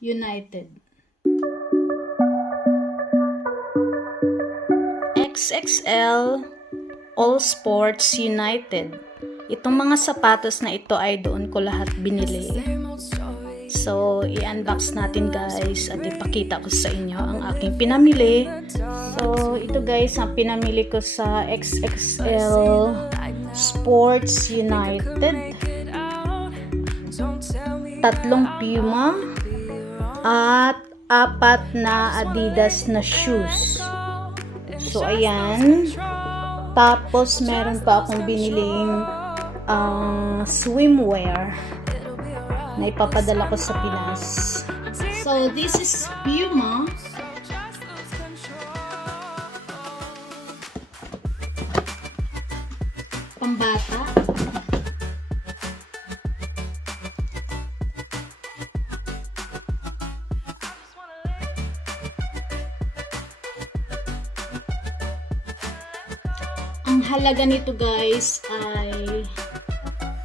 United. XXL All Sports United. Itong mga sapatos na ito ay doon ko lahat binili. So, i-unbox natin guys at ipakita ko sa inyo ang aking pinamili. So, ito guys ang pinamili ko sa XXL Sports United. 3 Puma at 4 na ADIDAS na shoes. So, ayan. Tapos, meron pa akong biniling swimwear na ipapadala ko sa Pinas. So, this is Puma. Pambata. Ang halaga nito guys ay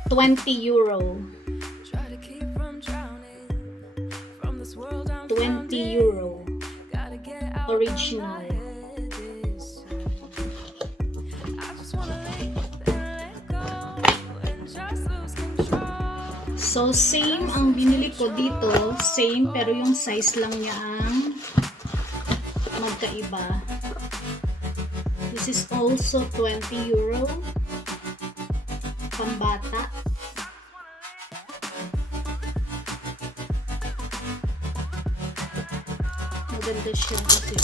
20 euro. 20 euro. Original. So, same ang binili ko dito. Same, pero yung size lang niya ang magkaiba. This is also 20 euro. Pambata. Maganda siya kasi.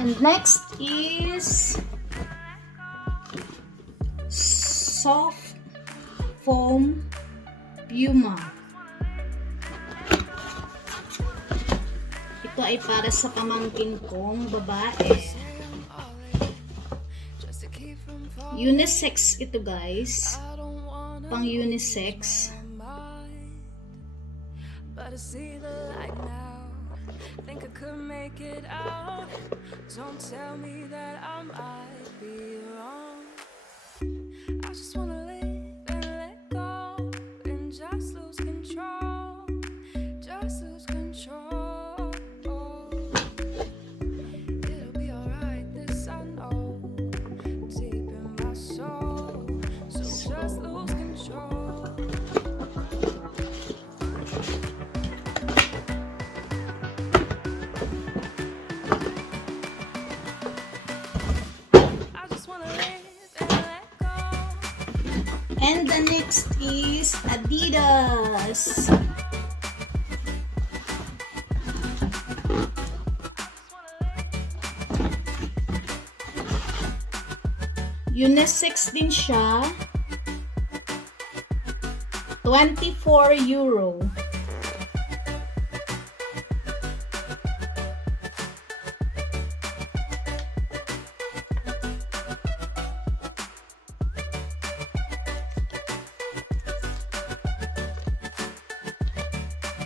And next is soft foam Puma. Ito ay para sa pamangkin kong babae. Unisex ito guys. Pang unisex. But I see the light now. Think I could make it out. Don't tell me that I might be wrong. I just wanna live and let go and just lose control. Just lose control. It'll be alright, this I know. Deep in my soul. So just lose control. And the next is ADIDAS. Unisex din siya. 24 euro.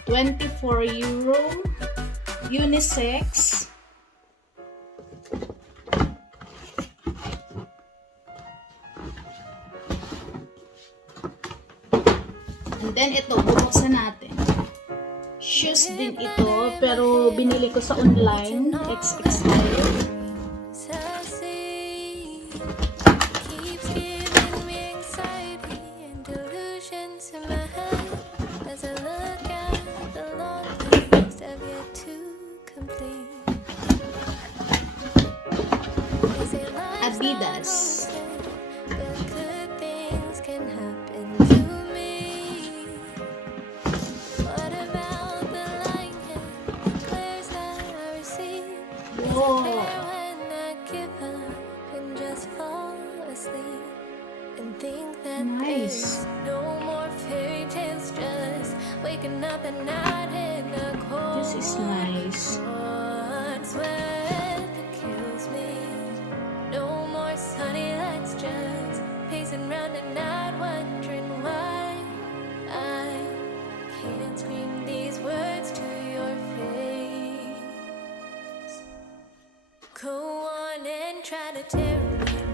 €24 unisex. And then ito, bubuksan natin. Shoes din ito, pero binili ko sa online, XXL. ADIDAS. Wow. Nice. This is nice. Pacing round and not wondering why I can't scream these words to your face. Go on and try to tear me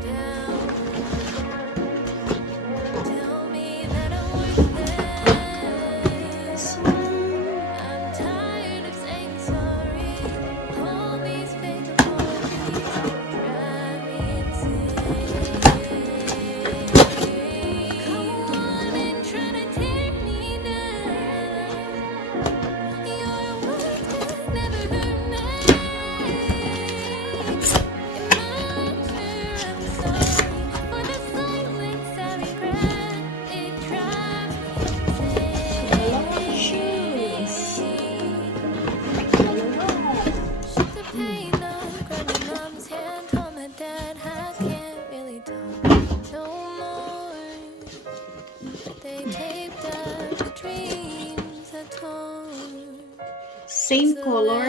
Same color.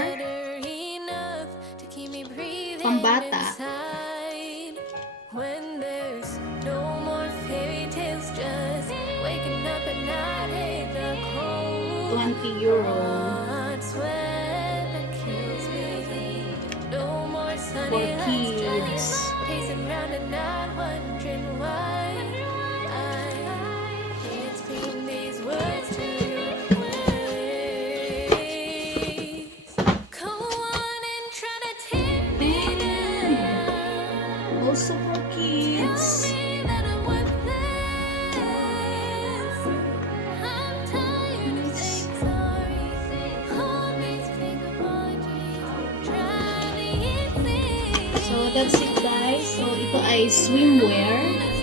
Pambata. When there's no more fairy tales, just waking up and not hate the cold. 20 euro. Sweat that kills me. No more For sunny kids. pacing round and not wondering why I can't scream these words to your face. Go on and try to tear me down. Also for kids. Tell me that I'm worthless. I'm tired of saying sorry. All these fake apologies drive me insane. So that's it guys. So ito ay swimwear.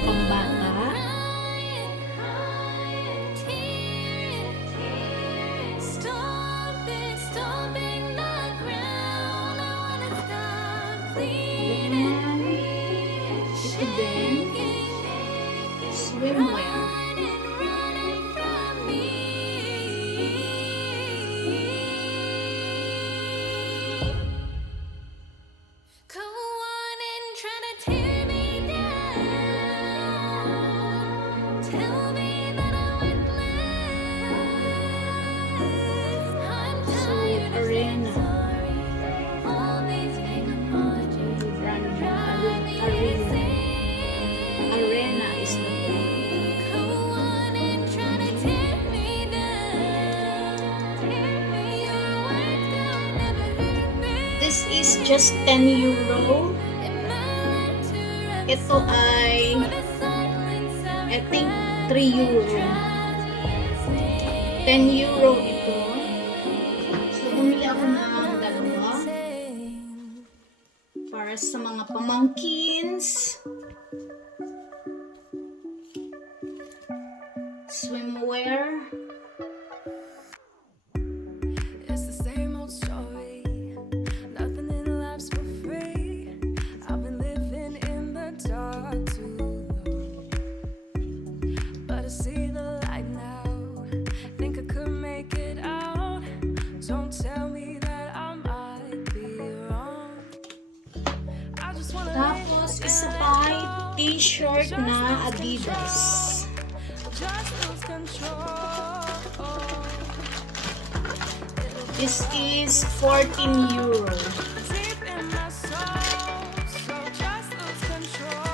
Pambata. Ito din. Swimwear. Go on and try to tear me down. Tell me that I'm worthless. I'm tired of saying Arena. sorry. All these fake apologies drive me insane. Arena is the brand. Go on and try to tear me down. Your words will never hurt me. This is just 10 euro. Ito ay, I think, 3 euro. 10 euro ito. So, bumili ako ng dalawa para sa mga pamangkins. Swimwear. It's the same old story. Nothing in life's for free. I've been living in the dark too long, but I see the light now. Think I could make it out. Don't tell me that I might be wrong. I just wanna Tapos, isa pa ay t-shirt na Adidas. just lose control. This is 14 euro. Deep in my soul, so just lose control.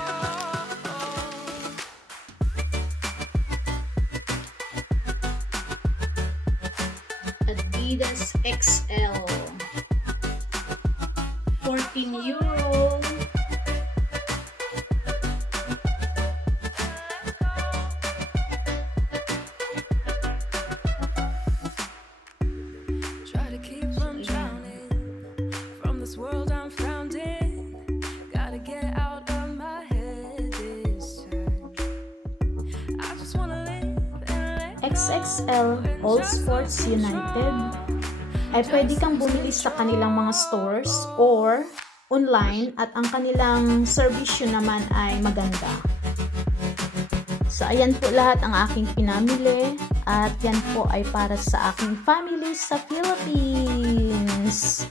Adidas XL. 14 euro. Try to keep from drowning from this world I'm found in. Gotta get out of my head this time. I just wanna live and let XXL All Sports United ay pwede kang bumili sa kanilang mga stores or online at ang kanilang servisyo naman ay maganda. So ayan po lahat ang aking pinamili at yan po ay para sa aking family sa Philippines.